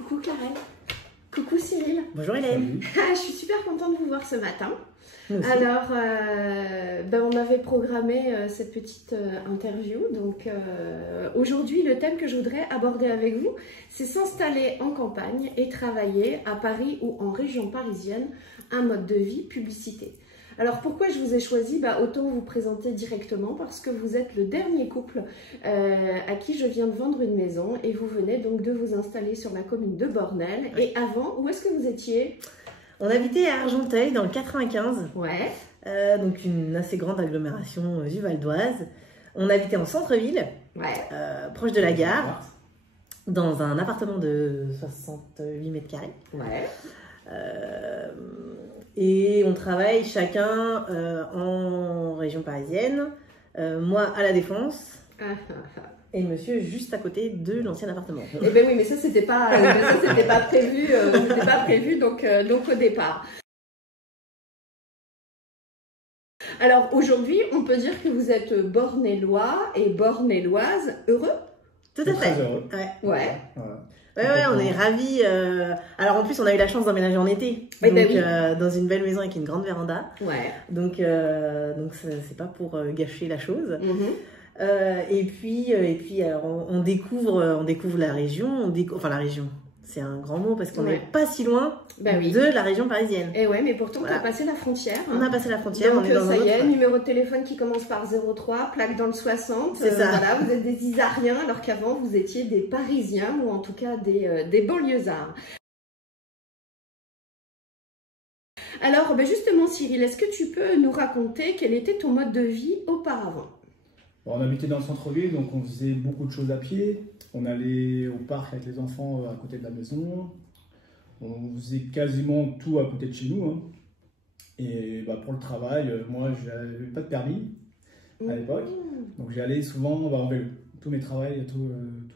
Coucou Clarelle. Coucou Cyril. Bonjour Hélène. Je suis super contente de vous voir ce matin. Alors, on avait programmé cette petite interview. Donc, aujourd'hui, le thème que je voudrais aborder avec vous, c'est s'installer en campagne et travailler à Paris ou en région parisienne, un mode de vie publicité. Alors, pourquoi je vous ai choisi? Autant vous présenter directement parce que vous êtes le dernier couple à qui je viens de vendre une maison et vous venez donc de vous installer sur la commune de Bornel. Et avant, où est-ce que vous étiez? On habitait à Argenteuil dans le 95, Ouais. donc une assez grande agglomération du Val d'Oise. On habitait en centre-ville, Ouais. proche de la gare, dans un appartement de 68 mètres carrés. Ouais. Et on travaille chacun en région parisienne, moi à la Défense et monsieur juste à côté de l'ancien appartement. Eh bien oui, mais ça c'était pas prévu, donc au départ. Alors aujourd'hui, on peut dire que vous êtes bornellois et bornelloises heureux? Tout à fait. Ouais. Ouais, on est ravis. Alors en plus, on a eu la chance d'emménager en été, Oui, donc, oui. dans une belle maison avec une grande véranda. Ouais. Donc c'est pas pour gâcher la chose. Mhm. Et puis alors, on découvre la région, enfin la région. C'est un grand mot parce qu'on n'est pas si loin Oui. de la région parisienne. Et ouais, mais pourtant, Voilà. tu as passé la frontière. On a passé la frontière, Donc, on est dans ça un y est, autre... numéro de téléphone qui commence par 03, plaque dans le 60. C'est ça. Voilà, vous êtes des Isariens, alors qu'avant, vous étiez des Parisiens, ou en tout cas des banlieusards. Alors, justement, Cyril, est-ce que tu peux nous raconter quel était ton mode de vie auparavant? On habitait dans le centre-ville, donc on faisait beaucoup de choses à pied. On allait au parc avec les enfants à côté de la maison. On faisait quasiment tout à côté de chez nous. Hein. Et pour le travail, moi, je n'avais pas de permis à l'époque. Donc j'y allais souvent en vélo. Tous mes travails, tout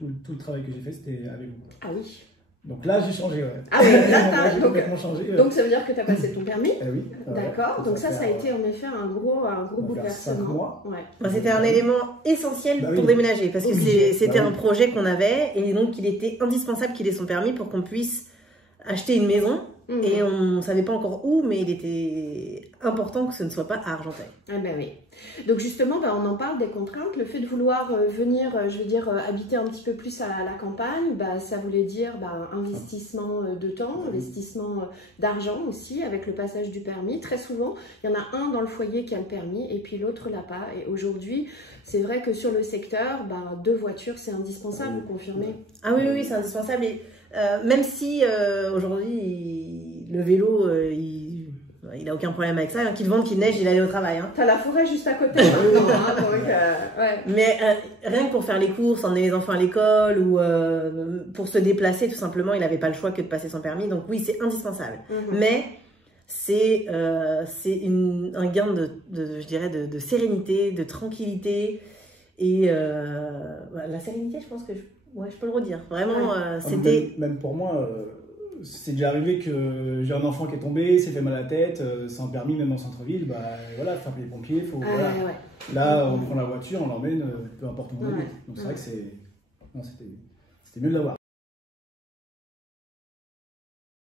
le travail que j'ai fait, c'était à vélo. Ah oui. Donc là, j'ai changé. Ouais. Ah oui, là, j'ai complètement changé. Donc ça veut dire que tu as passé ton permis? Oui. D'accord. Donc ça a été en effet un gros bouleversement. 5 mois. Ouais. C'était un élément essentiel pour déménager parce que c'était un projet qu'on avait et donc il était indispensable qu'il ait son permis pour qu'on puisse acheter une maison. Et on ne savait pas encore où, mais il était important que ce ne soit pas à Argenteuil. Ah ben oui. Donc justement, on en parle des contraintes. Le fait de vouloir venir, habiter un petit peu plus à la campagne, ça voulait dire investissement de temps, investissement d'argent aussi, avec le passage du permis. Très souvent, il y en a un dans le foyer qui a le permis et puis l'autre l'a pas. Et aujourd'hui, c'est vrai que sur le secteur, 2 voitures, c'est indispensable, vous confirmez? Ah oui, c'est indispensable. Et, même si aujourd'hui, le vélo, il n'a aucun problème avec ça, hein, qu'il vente, qu'il neige, il allait au travail. Hein. T'as la forêt juste à côté. Ouais. Mais rien que pour faire les courses, emmener les enfants à l'école ou pour se déplacer, tout simplement, il n'avait pas le choix que de passer son permis. Donc oui, c'est indispensable. Mais c'est un gain je dirais, de sérénité, de tranquillité. Et la sérénité, je pense que je peux le redire. Vraiment, c'était... Même pour moi, c'est déjà arrivé que j'ai un enfant qui est tombé, s'est fait mal à la tête, sans permis, même en centre-ville, voilà, faire les pompiers, faut... voilà. Ouais. Là, on prend la voiture, on l'emmène, peu importe où on habite. Donc c'est vrai que c'était mieux de l'avoir.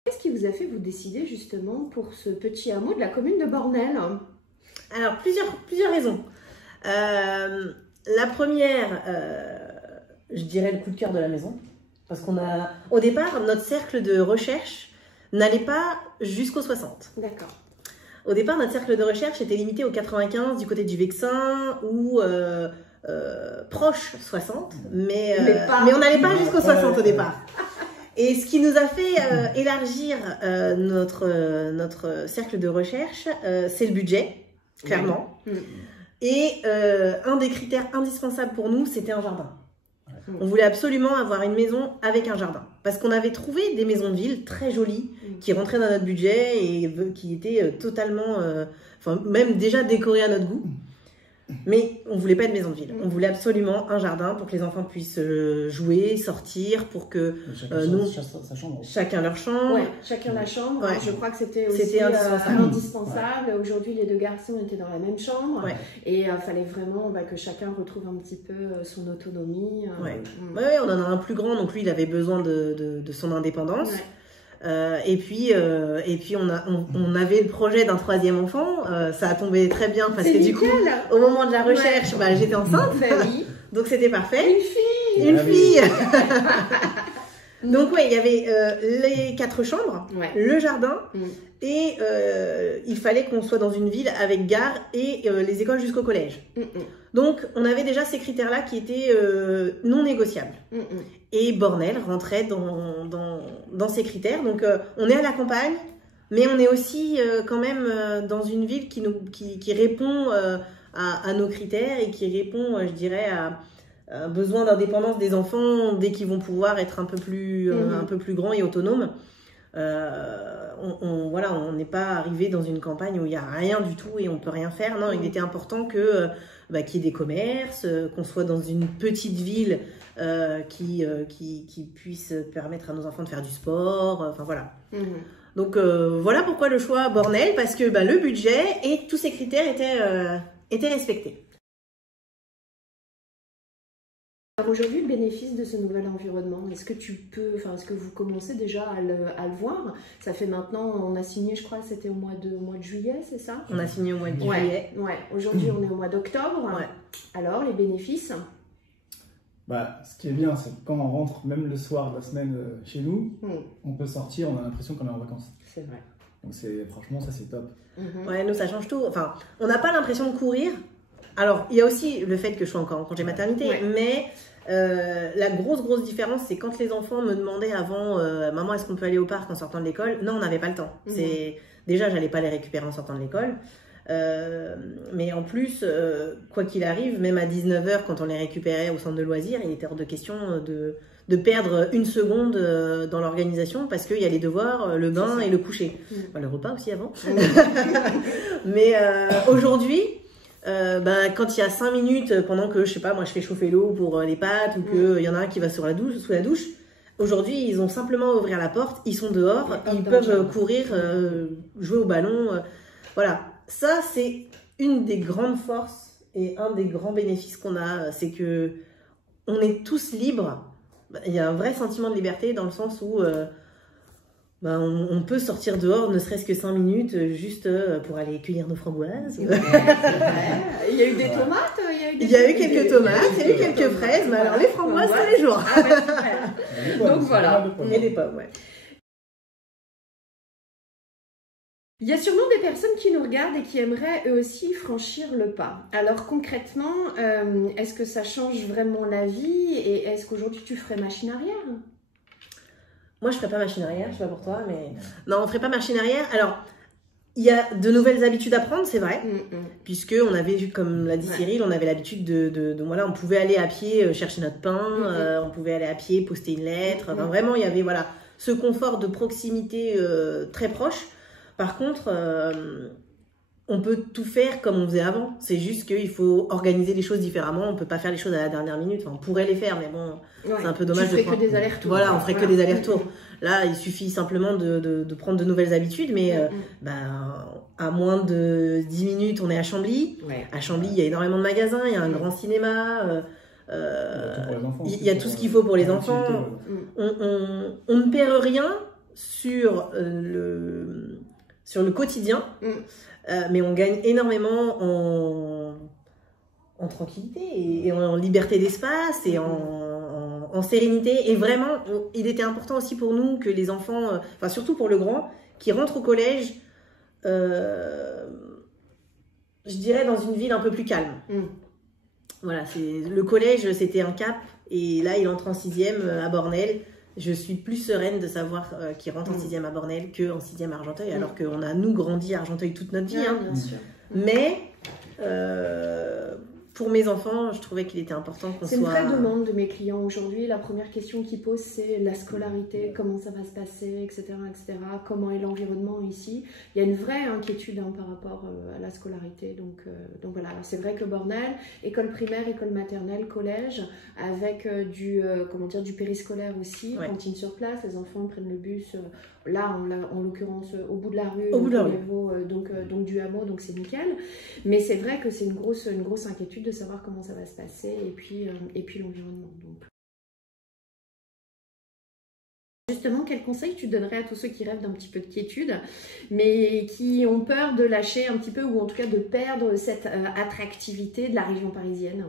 Qu'est-ce qui vous a fait vous décider justement pour ce petit hameau de la commune de Bornel? Alors, plusieurs raisons. La première, je dirais le coup de cœur de la maison. Parce au départ, notre cercle de recherche n'allait pas jusqu'au 60. D'accord. Au départ, notre cercle de recherche était limité au 95 du côté du Vexin ou proche 60, mais on n'allait pas jusqu'au 60 au départ. Et ce qui nous a fait élargir notre cercle de recherche, c'est le budget, clairement. Et un des critères indispensables pour nous, c'était un jardin. On voulait absolument avoir une maison avec un jardin. Parce qu'on avait trouvé des maisons de ville très jolies, qui rentraient dans notre budget et qui étaient totalement, même déjà décorées à notre goût. Mais on voulait pas de maison de ville. On voulait absolument un jardin pour que les enfants puissent jouer, sortir, pour que nous, sa chambre. chacun leur chambre. Ouais, chacun la chambre. Ouais. Je crois que c'était aussi indispensable. Ouais. Aujourd'hui, les deux garçons étaient dans la même chambre. Ouais. Et il fallait vraiment que chacun retrouve un petit peu son autonomie. Ouais, on en a un plus grand, donc lui, il avait besoin de son indépendance. Ouais. Et puis on avait le projet d'un 3e enfant, ça a tombé très bien parce que du coup au moment de la recherche j'étais enceinte, oui. Donc c'était parfait. Une fille. Donc il y avait les 4 chambres, le jardin et il fallait qu'on soit dans une ville avec gare et les écoles jusqu'au collège. Donc on avait déjà ces critères-là qui étaient non négociables. Et Bornel rentrait dans ces critères. Donc on est à la campagne, mais on est aussi quand même dans une ville qui répond à nos critères et qui répond, je dirais, à un besoin d'indépendance des enfants dès qu'ils vont pouvoir être un peu plus grands et autonomes. On n'est pas arrivé dans une campagne où il n'y a rien du tout et on peut rien faire. Non, il était important qu'il y ait des commerces, qu'on soit dans une petite ville qui puisse permettre à nos enfants de faire du sport. Enfin voilà. Donc voilà pourquoi le choix Bornel, parce que le budget et tous ces critères étaient respectés. Alors aujourd'hui, le bénéfice de ce nouvel environnement, est-ce que vous commencez déjà à le voir? Ça fait maintenant, on a signé, je crois, c'était au mois de juillet, c'est ça? On a signé au mois de juillet. Ouais. Aujourd'hui, on est au mois d'octobre. Ouais. Alors, les bénéfices? Ce qui est bien, c'est que quand on rentre, même le soir de la semaine chez nous, on peut sortir, on a l'impression qu'on est en vacances. C'est vrai. Donc franchement, ça c'est top. Ouais, nous, ça change tout. Enfin, on n'a pas l'impression de courir. Alors, il y a aussi le fait que je sois encore en congé maternité, mais la grosse différence, c'est quand les enfants me demandaient avant maman, est-ce qu'on peut aller au parc en sortant de l'école? Non, on n'avait pas le temps. Déjà, j'allais pas les récupérer en sortant de l'école. Mais en plus, quoi qu'il arrive, même à 19h, quand on les récupérait au centre de loisirs, il était hors de question de perdre une seconde dans l'organisation parce qu'il y a les devoirs, le bain et le coucher. Le repas aussi avant. Mais aujourd'hui, quand il y a 5 minutes pendant que, je sais pas, moi je fais chauffer l'eau pour les pâtes ou qu'il y en a un qui va sous la douche, aujourd'hui ils ont simplement à ouvrir la porte, ils sont dehors, ils peuvent courir, jouer au ballon. Voilà, ça c'est une des grandes forces et un des grands bénéfices qu'on a, c'est que on est tous libres. Il y a un vrai sentiment de liberté dans le sens où on peut sortir dehors, ne serait-ce que 5 minutes, juste pour aller cueillir nos framboises. Il y a eu des tomates, il y a eu quelques tomates, il y a eu quelques fraises, mais alors les framboises, tous les jours. Donc voilà. Et des pommes, ouais. Il y a sûrement des personnes qui nous regardent et qui aimeraient eux aussi franchir le pas. Alors concrètement, est-ce que ça change vraiment la vie et est-ce qu'aujourd'hui tu ferais machine arrière? Moi, je ne ferais pas machine arrière, je sais pas pour toi, mais... Non, on ne ferait pas machine arrière. Alors, il y a de nouvelles habitudes à prendre, c'est vrai, puisque on avait, comme l'a dit Cyril, on avait l'habitude voilà, on pouvait aller à pied chercher notre pain, on pouvait aller à pied poster une lettre. Enfin, vraiment, il y avait voilà, ce confort de proximité très proche. Par contre, on peut tout faire comme on faisait avant. C'est juste qu'il faut organiser les choses différemment. On ne peut pas faire les choses à la dernière minute. Enfin, on pourrait les faire, mais bon, c'est un peu dommage. Tu ferais que des allers-retours. Voilà, on ferait que des allers-retours. Là, il suffit simplement de prendre de nouvelles habitudes. Mais à moins de 10 minutes, on est à Chambly. À Chambly, il y a énormément de magasins. Il y a un grand cinéma. Il y a tout ce qu'il faut pour les enfants. On ne perd rien sur le quotidien. Mais on gagne énormément en tranquillité et en liberté d'espace et en sérénité. Et vraiment, il était important aussi pour nous que les enfants, enfin surtout pour le grand, qui rentre au collège, je dirais dans une ville un peu plus calme. Voilà, le collège, c'était un cap. Et là, il entre en 6e à Bornel. Je suis plus sereine de savoir qu'il rentre en 6e à Bornel qu'en 6e à Argenteuil, alors qu'on a, nous, grandi à Argenteuil toute notre vie. Bien sûr. Mais pour mes enfants, je trouvais qu'il était important qu'on soit... C'est une vraie demande de mes clients aujourd'hui. La première question qu'ils posent, c'est la scolarité, comment ça va se passer, etc., etc. Comment est l'environnement ici. Il y a une vraie inquiétude par rapport à la scolarité. Donc voilà, c'est vrai que Bornel, école primaire, école maternelle, collège, avec du périscolaire aussi, cantine sur place, les enfants prennent le bus, là en l'occurrence au bout de la rue, au niveau donc du hameau, donc c'est nickel. Mais c'est vrai que c'est une grosse inquiétude de savoir comment ça va se passer et puis l'environnement. Donc. Justement, quel conseil tu donnerais à tous ceux qui rêvent d'un petit peu de quiétude, mais qui ont peur de lâcher un petit peu, ou en tout cas de perdre cette attractivité de la région parisienne?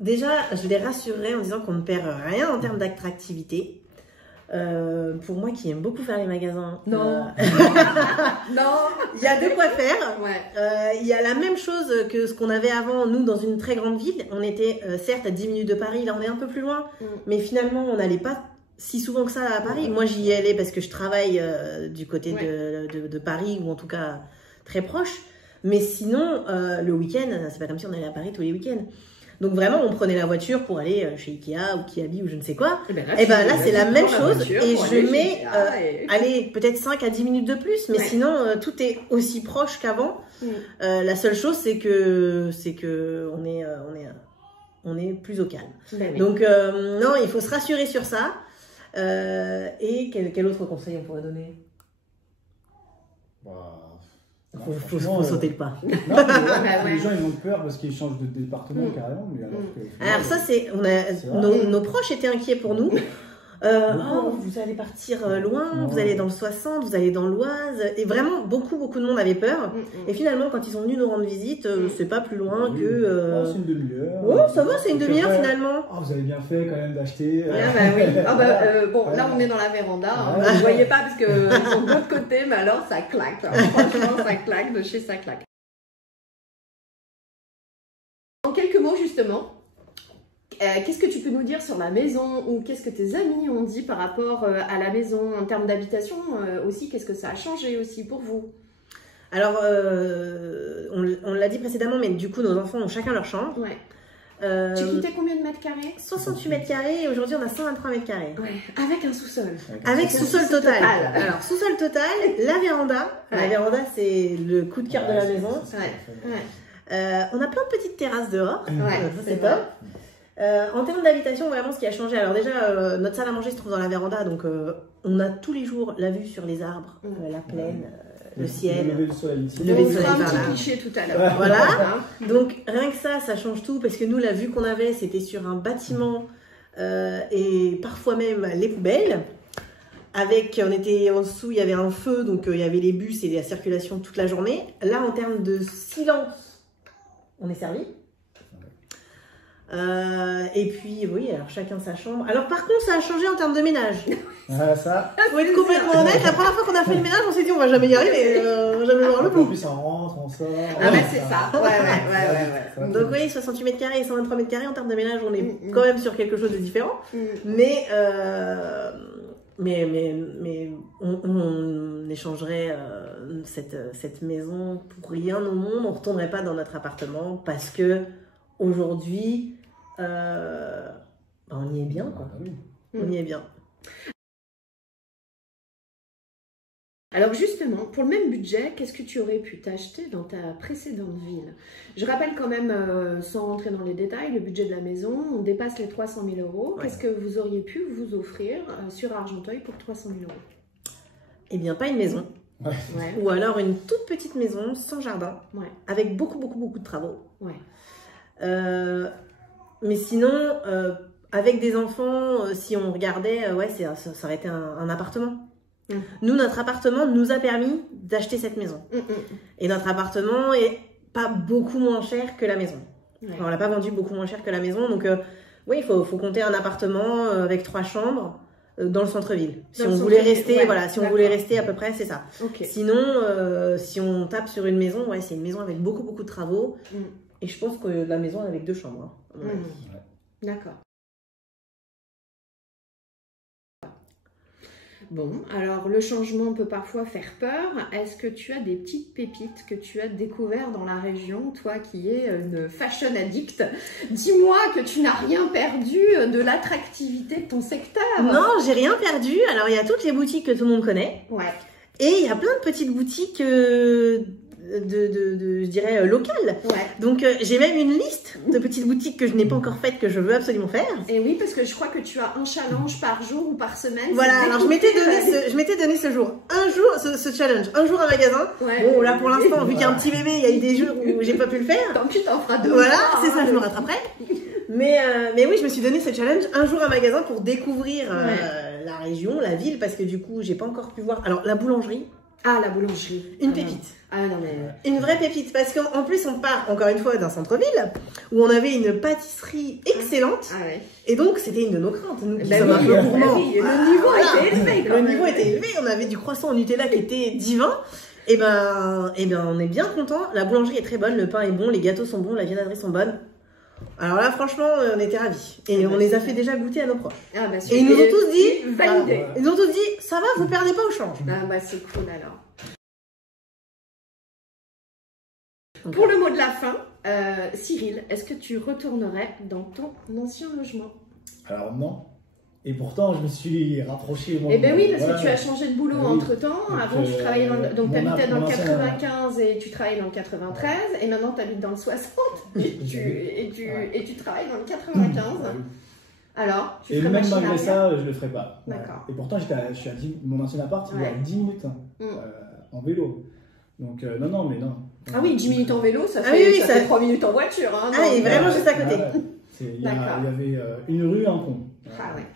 Déjà, je les rassurerai en disant qu'on ne perd rien en termes d'attractivité. Pour moi qui aime beaucoup faire les magasins, non, non, il y a de quoi faire. Ouais. Il y a la même chose que ce qu'on avait avant, nous, dans une très grande ville. On était certes à 10 minutes de Paris, là on est un peu plus loin, mais finalement on n'allait pas si souvent que ça à Paris. Moi j'y allais parce que je travaille du côté de Paris, ou en tout cas très proche, mais sinon le week-end, c'est pas comme si on allait à Paris tous les week-ends. Donc vraiment, on prenait la voiture pour aller chez Ikea ou Kiabi ou je ne sais quoi. Et ben là, c'est la même chose. Et je mets, allez, peut-être 5 à 10 minutes de plus, mais sinon, tout est aussi proche qu'avant. La seule chose, c'est que on est plus au calme. Donc non, il faut se rassurer sur ça. Et quel autre conseil on pourrait donner? Faut sauter le pas. Non, les gens ils ont peur parce qu'ils changent de département carrément. Mais alors ça, nos proches étaient inquiets pour nous. Vous allez partir loin, vous allez dans le 60, vous allez dans l'Oise. Et vraiment, beaucoup de monde avait peur. Et finalement, quand ils sont venus nous rendre visite, c'est pas plus loin que... c'est une demi-heure. Oh, ça va, c'est une demi-heure finalement. Vous avez bien fait quand même d'acheter. Bon, là on est dans la véranda. Vous ne voyez pas parce qu'ils sont de l'autre côté, mais alors ça claque. Franchement, ça claque, de chez ça claque. En quelques mots, justement, qu'est-ce que tu peux nous dire sur la maison, ou qu'est-ce que tes amis ont dit par rapport à la maison en termes d'habitation aussi? Qu'est-ce que ça a changé aussi pour vous? Alors, on l'a dit précédemment, mais du coup, nos enfants ont chacun leur chambre. Ouais. Tu quittais combien de mètres carrés? 68 mètres carrés, et aujourd'hui on a 123 mètres carrés. Ouais. Avec un sous-sol. Avec sous-sol total. Alors, sous-sol total, la véranda. La véranda, c'est le coup de cœur de la maison. On a plein de petites terrasses dehors. C'est top. En termes d'habitation, vraiment ce qui a changé, alors déjà notre salle à manger se trouve dans la véranda, donc on a tous les jours la vue sur les arbres, la plaine, le ciel, le lever du soleil. On fera un petit cliché tout à l'heure. Voilà, donc rien que ça change tout, parce que nous la vue qu'on avait c'était sur un bâtiment et parfois même les poubelles. On était en dessous, il y avait un feu, donc il y avait les bus et la circulation toute la journée. Là en termes de silence, on est servi. Et puis oui, alors chacun sa chambre. Alors par contre ça a changé en termes de ménage. Ça. Faut être complètement honnête, la première fois qu'on a fait le ménage on s'est dit on va jamais y arriver, on va jamais voir le bout. En plus on rentre, on sort. C'est ça. Ouais. Donc oui, 68 mètres carrés et 123 mètres carrés en termes de ménage, on est quand même sur quelque chose de différent. Mais on échangerait cette maison pour rien au monde. On retournerait pas dans notre appartement parce que aujourd'hui on y est bien, quoi. On y est bien. Alors justement, pour le même budget, qu'est-ce que tu aurais pu t'acheter dans ta précédente ville? Je rappelle quand même, sans rentrer dans les détails, le budget de la maison, on dépasse les 300 000 euros. Ouais. Qu'est-ce que vous auriez pu vous offrir sur Argenteuil pour 300 000 euros? Eh bien, pas une maison. Ouais. Ou alors une toute petite maison sans jardin, avec beaucoup de travaux. Mais sinon, avec des enfants, si on regardait, ça aurait été un appartement. Nous, notre appartement nous a permis d'acheter cette maison. Et notre appartement est pas beaucoup moins cher que la maison. Enfin, on l'a pas vendu beaucoup moins cher que la maison. Donc, oui, il faut compter un appartement avec 3 chambres dans le centre-ville. Si on voulait rester, si on voulait rester à peu près, c'est ça. Sinon, si on tape sur une maison, c'est une maison avec beaucoup de travaux. Et je pense que la maison est avec 2 chambres. D'accord. Bon, alors le changement peut parfois faire peur. Est-ce que tu as des petites pépites que tu as découvertes dans la région, toi qui es une fashion addict? Dis-moi que tu n'as rien perdu de l'attractivité de ton secteur. Non, j'ai rien perdu. Alors, il y a toutes les boutiques que tout le monde connaît. Ouais. Et il y a plein de petites boutiques je dirais, locales. Ouais. Donc, j'ai même une liste de petites boutiques que je n'ai pas encore faites, que je veux absolument faire. Et oui, parce que je crois que tu as un challenge par jour ou par semaine. Voilà, alors je m'étais donné ce jour, ce challenge, un jour à magasin. Ouais. Bon, là pour l'instant, vu qu'il y a un petit bébé, il y a eu des jours où j'ai pas pu le faire. Tant pis, t'en feras deux. Voilà, c'est ça, je me rattraperai. Mais oui, je me suis donné ce challenge, un jour à magasin pour découvrir la région, la ville, parce que du coup, j'ai pas encore pu voir. Alors, la boulangerie. Ah, la boulangerie. Une pépite. Ah non, mais... Une vraie pépite, parce qu'en plus, on part encore une fois d'un centre-ville où on avait une pâtisserie excellente. Ah ouais. Et donc, c'était une de nos craintes. Nous qui Bah sommes un peu gourmands. oui, le niveau était élevé. Le niveau était élevé. On avait du croissant au Nutella qui était divin. Et ben, on est bien content. La boulangerie est très bonne, le pain est bon, les gâteaux sont bons, la viennoiserie sont bonnes. Alors là, franchement, on était ravis. Et on les a fait déjà goûter à nos proches. Ah bah, et ils nous ont tous dit, validé. Ils nous ont tous dit, ça va, vous perdez pas au change. Ah bah c'est cool alors. Pour le mot de la fin, Cyril, est-ce que tu retournerais dans ton ancien logement? Alors non. Et pourtant, je me suis rapproché. Eh bien oui, parce que tu as changé de boulot entre-temps. Avant, tu travaillais donc tu habitais dans le 95 et tu travaillais dans le 93. Et maintenant, tu habites dans le 60 et tu travailles dans le 95. Alors, tu et ferais même machine malgré arrière. ça, je le ferais pas. D'accord. Et pourtant, je suis à mon ancien appart, il y a 10 minutes en vélo. Donc non, mais non. Ah oui, 10 minutes en vélo, ça fait, oui, ça fait 3 minutes en voiture. Hein, ah, il est vraiment juste à côté. Il y avait une rue, un pont. Ah ouais.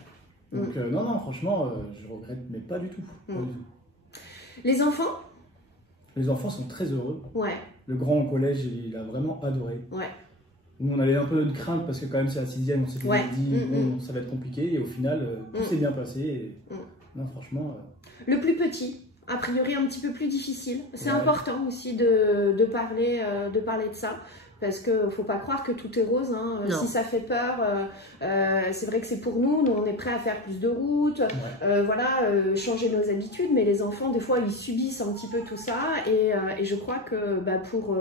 Donc non, franchement, je regrette, mais pas du tout. Pas du tout. Les enfants? Les enfants sont très heureux. Ouais. Le grand au collège, il a vraiment adoré. Ouais. Nous, on avait un peu de crainte parce que quand même c'est la 6e, on s'était dit, bon, ça va être compliqué. Et au final, tout s'est bien passé. Et... Non, franchement... Le plus petit, a priori un petit peu plus difficile. C'est important aussi de parler de ça. Parce qu'il ne faut pas croire que tout est rose. Hein. Si ça fait peur, c'est vrai que c'est pour nous. Nous, on est prêts à faire plus de route, changer nos habitudes. Mais les enfants, des fois, ils subissent un petit peu tout ça. Et je crois que pour...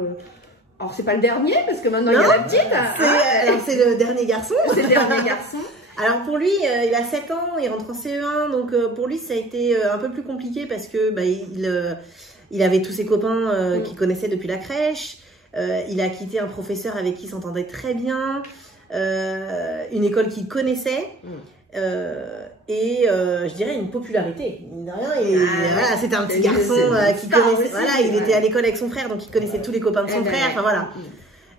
alors, c'est pas le dernier, parce que maintenant, il y a la petite. Alors, c'est le dernier garçon. C'est le dernier garçon. Alors, pour lui, il a 7 ans, il rentre en CE1. Donc, pour lui, ça a été un peu plus compliqué parce que il avait tous ses copains qu'il connaissait depuis la crèche. Il a quitté un professeur avec qui il s'entendait très bien, une école qu'il connaissait, et je dirais une popularité. Mine de rien, c'était un petit garçon qui connaissait. Voilà, il était à l'école avec son frère, donc il connaissait tous les copains de son frère. Enfin voilà.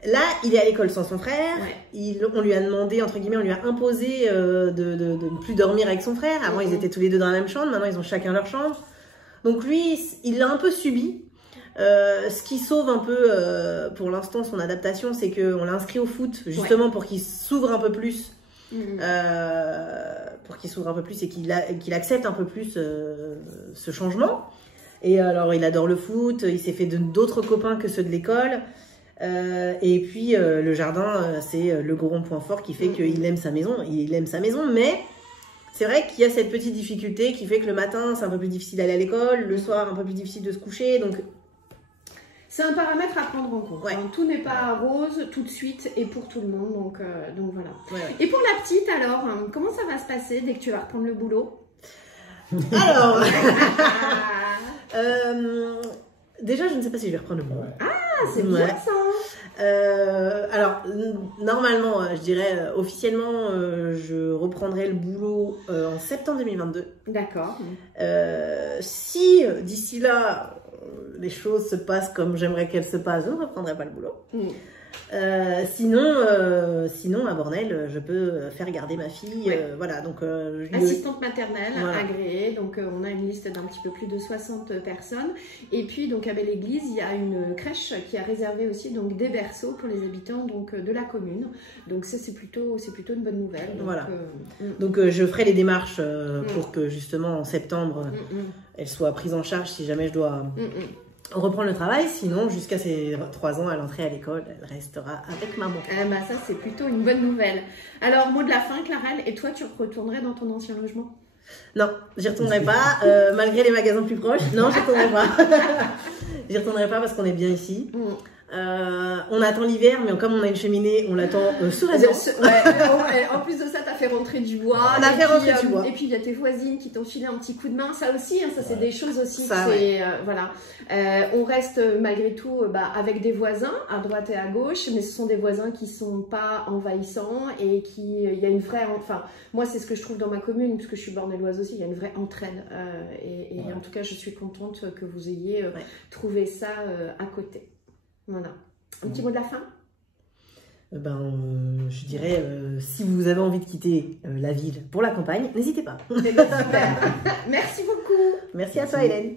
Là, il est à l'école sans son frère. On lui a demandé, entre guillemets, on lui a imposé de ne plus dormir avec son frère. Avant, ils étaient tous les deux dans la même chambre. Maintenant, ils ont chacun leur chambre. Donc lui, il l'a un peu subi. Ce qui sauve un peu pour l'instant son adaptation, c'est qu'on l'a inscrit au foot justement pour qu'il s'ouvre un peu plus, et qu'il accepte un peu plus ce changement. Et alors il adore le foot, il s'est fait d'autres copains que ceux de l'école. Et puis le jardin, c'est le gros point fort qui fait qu'il aime sa maison. Il aime sa maison, mais c'est vrai qu'il y a cette petite difficulté qui fait que le matin, c'est un peu plus difficile d'aller à l'école, le soir, un peu plus difficile de se coucher. Donc c'est un paramètre à prendre en compte. Ouais. Hein. Tout n'est pas rose tout de suite et pour tout le monde. Donc voilà. Ouais. Et pour la petite, alors, comment ça va se passer dès que tu vas reprendre le boulot? Alors, déjà, je ne sais pas si je vais reprendre le boulot. Ah, c'est bien ça. Alors, normalement, je dirais officiellement, je reprendrai le boulot en septembre 2022. D'accord. Si d'ici là, les choses se passent comme j'aimerais qu'elles se passent, je ne reprendrai pas le boulot. Sinon, à Bornel, je peux faire garder ma fille. Voilà, donc, assistante maternelle agréée. Donc, on a une liste d'un petit peu plus de 60 personnes. Et puis, donc, à Belle-Église, il y a une crèche qui a réservé aussi donc, des berceaux pour les habitants donc, de la commune. Donc, ça, c'est plutôt une bonne nouvelle. Donc, voilà. Donc, je ferai les démarches pour que, justement, en septembre, elle soit prise en charge si jamais je dois... reprendre le travail, sinon jusqu'à ses 3 ans à l'entrée à l'école, elle restera avec maman. Bah ça c'est plutôt une bonne nouvelle. Alors mot de la fin, Clarelle, et toi tu retournerais dans ton ancien logement? Non, j'y retournerai pas, malgré les magasins plus proches. Non, j'y retournerai pas. J'y retournerai pas parce qu'on est bien ici. On attend l'hiver, mais comme on a une cheminée, on l'attend sereinement. En plus de ça, tu as fait rentrer du bois. On a fait rentrer du bois. Et puis, il y a tes voisines qui t'ont filé un petit coup de main. Ça aussi, hein, ça, c'est des choses aussi. Ça, voilà. On reste malgré tout avec des voisins à droite et à gauche, mais ce sont des voisins qui sont pas envahissants et il y a une vraie... Enfin, moi, c'est ce que je trouve dans ma commune, puisque je suis bordelloise aussi, il y a une vraie entraide. En tout cas, je suis contente que vous ayez trouvé ça à côté. Voilà. Un petit mot de la fin? Je dirais, si vous avez envie de quitter la ville pour la campagne, n'hésitez pas. Super. Merci beaucoup. Merci à toi, Hélène.